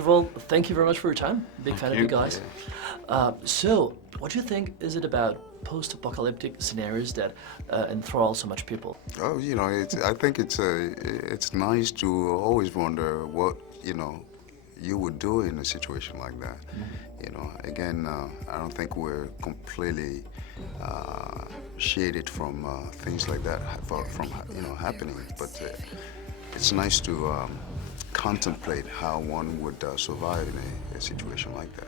first of all, thank you very much for your time. Big fan of you guys. Yeah. So, what do you think is it about post-apocalyptic scenarios that enthrall so much people? Oh, you know, I think it's nice to always wonder what, you know, you would do in a situation like that. You know, again, I don't think we're completely shaded from things like that from you know, happening, but it's nice to contemplate how one would survive in a situation like that.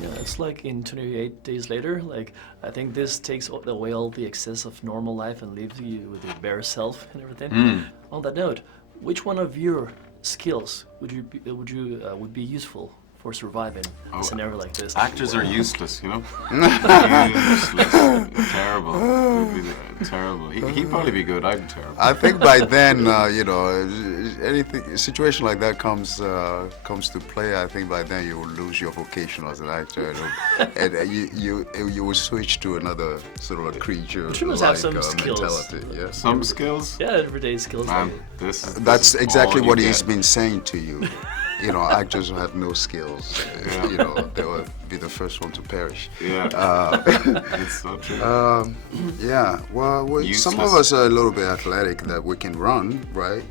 Yeah, it's like in 28 Days Later, like, I think this takes away all the excess of normal life and leaves you with your bare self and everything. On that note, which one of your skills would be useful for surviving a scenario like this? Actors are useless, you know? Useless. Terrible. Terrible. He'd probably be good, I'd be terrible. I think by then, you know, a situation like that comes to play, I think by then you will lose your vocation as an actor, and you will switch to another sort of a creature You must have some skills. mentality. Yeah. Some skills? Yeah, everyday skills. Man, That's exactly all what you he's get. been saying to you. You know, actors who have no skills, you know, they will be the first one to perish. Yeah. It's so true. Yeah, well, some of us are a little bit athletic that we can run, right?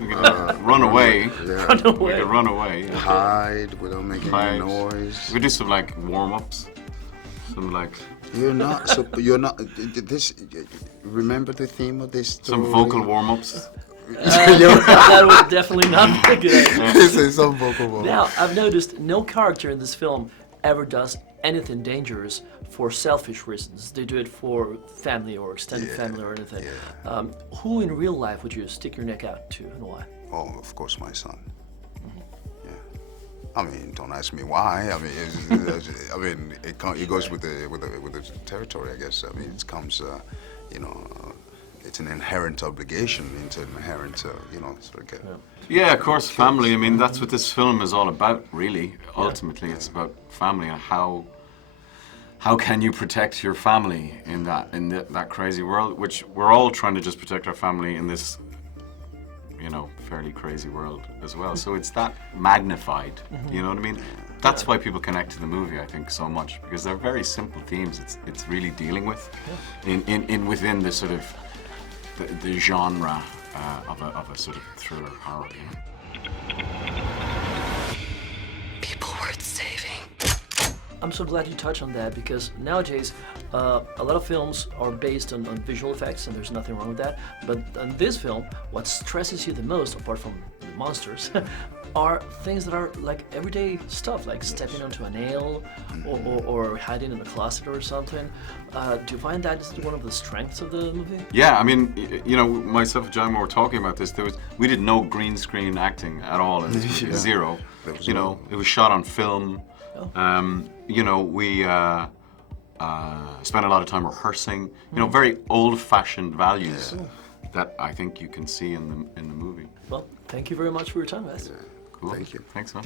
We could run away. Yeah. Run We away. could run away. Yeah. Hide without making any Hide. noise. We do some like warm-ups. Some like You're not. So you're not. This. Remember the theme of this story? some vocal warm-ups. That would definitely not be a good idea. This is some vocal warm. Now, I've noticed no character in this film ever does anything dangerous for selfish reasons. They do it for family or extended family or anything. Who in real life would you stick your neck out to and why? Oh, of course, my son. Yeah. I mean, don't ask me why. I mean, it goes with the territory, I guess. I mean, it comes, you know. It's an inherent obligation, it's an inherent, you know, sort of. Yeah, of course, family. I mean, that's what this film is all about, really. Ultimately, it's about family and how can you protect your family in that crazy world, which we're all trying to just protect our family in this, you know, fairly crazy world as well. So it's that magnified, you know what I mean? That's why people connect to the movie, I think, so much, because they're very simple themes. It's really dealing with within the sort of the genre of a sort of thriller horror. You know? People worth saving. I'm so glad you touched on that because nowadays a lot of films are based on visual effects and there's nothing wrong with that. But in this film, what stresses you the most, apart from the monsters, are things that are like everyday stuff, like stepping onto a nail or hiding in a closet or something. Do you find that is one of the strengths of the movie? Yeah, I mean, you know, myself and Djimon were talking about this. We did no green screen acting at all in this movie, zero. You know, it was shot on film. You know, we spent a lot of time rehearsing. You know, very old-fashioned values that I think you can see in the movie. Well, thank you very much for your time, guys. Cool. Thank you. Thanks, man.